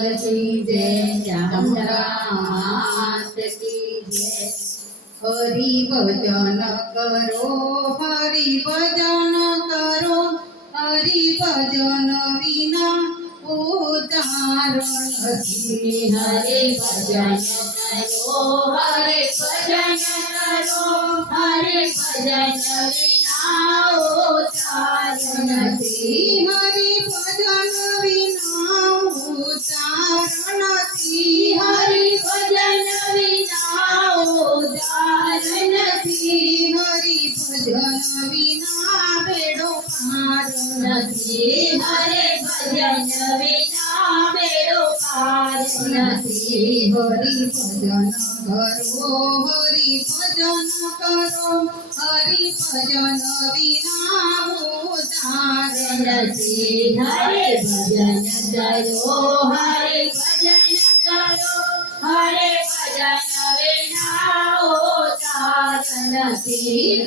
લાલ કી ભજન કરો હરિ ભજન કરો હરિ ભજન વિના નથી. હરે ભજન કરો હરે ભજન કરો હરે ભજન વિના ઉતાર નથી. હરે ભજન વિના ઉતાર નથી. હરિ વિના બેડો પાર નથી. હરે ભજન હરિ ભજન વિના ઉદ્ધાર નથી.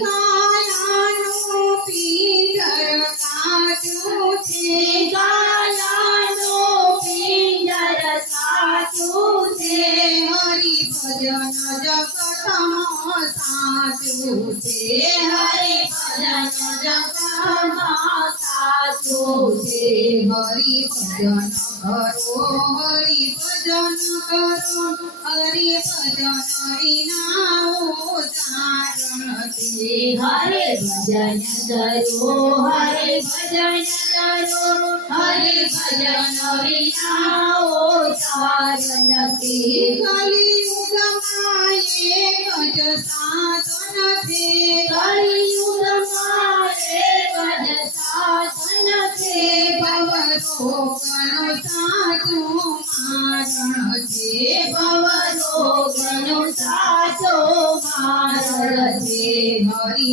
કાયાનો પિંજર કાચું છે ગાયાનો પિંજર સાચું છે હરિ ભજન જગતમાં સાચું છે હરે ભજન જગતમાં સાચું છે હરિ કરો હરિ ભજન કરો હરિ નથી હરે ભજન કરો હરે ભજન કરો હરે ભજન વિના ઓતાર નથી કલિયુગમાં એક જ સાધન છે કલિયુગમાં એક જ સાધન છે ભવરોગનો સાચું મારણ છે ભવરોગનો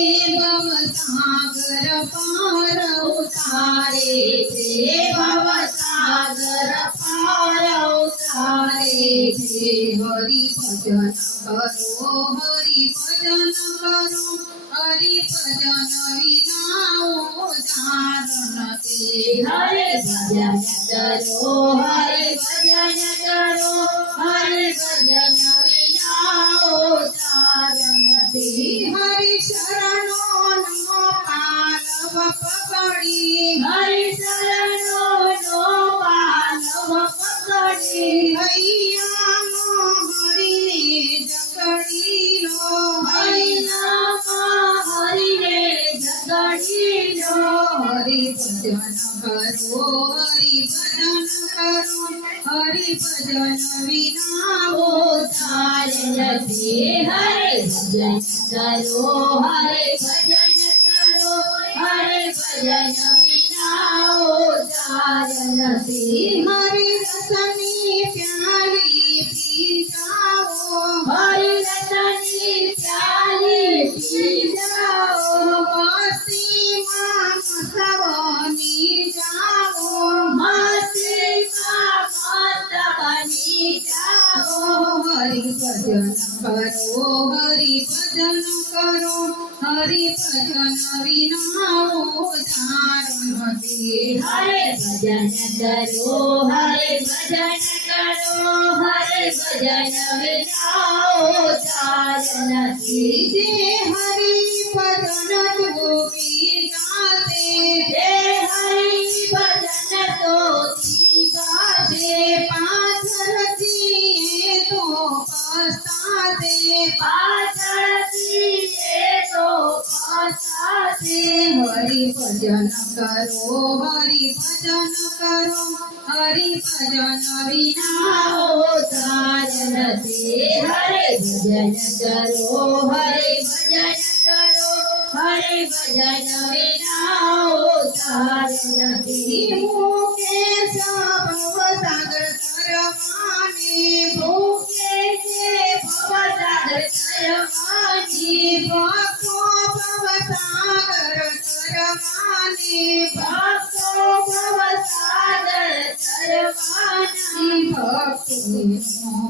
છે ભવ સાગર પાર ઉતારે છે ભવ સાગર પાર ઉતારે છે હરિ ભજન કરો હરિ ભજન કરો હરિ ભજન વિના ઉદાર નથી હરે ભજન કરો હરે ભજન કરો હરે શરણો નો પાલવ પકડી. હરે કરો હરિ ભજન કરો નથી હરે ભજન કરો નથી હરિ રસની પ્યાલી પી હરિ ભજન કરો હરિ ભજન કરો હરિ ભજન વિના ધારણ હરે ભજન કરો હરે ભજન કરો હરે ભજન વિના ધારણ જે હરિ ભજન જોગી હરિ ભજન કરો હરિ ભજન કરો હરિ ભજન વિના ઓતાર નથી હરે ભજન કરો હરે ભજન કરો હરે ભજન વિના ઓતાર નથી મુકે સાગર ભૂખ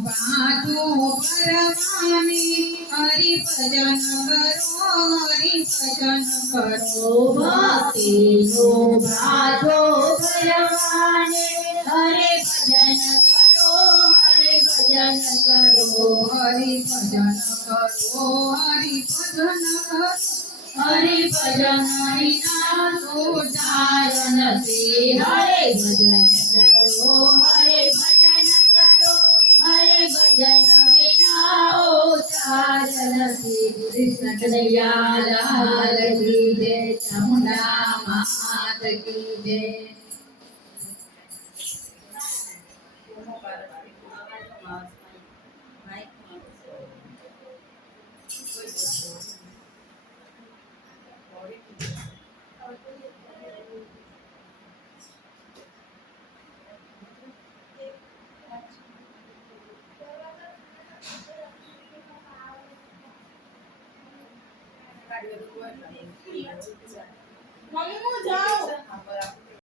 પાઠો પરમાની હરિ ભજન હરિ ભજન કરો બાધો ભરવાને હરે ભજન કરો ભજન કરો હરિ ભજન કરો. હરે ભજન ઉદ્ધાર નથી હરે ભજન કરો, હરે ભજન કરો, હરે ભજન વિનાઓ ચારણ શ્રી કૃષ્ણ કનૈયા જય, ચામુંડા માત જય. মম যাও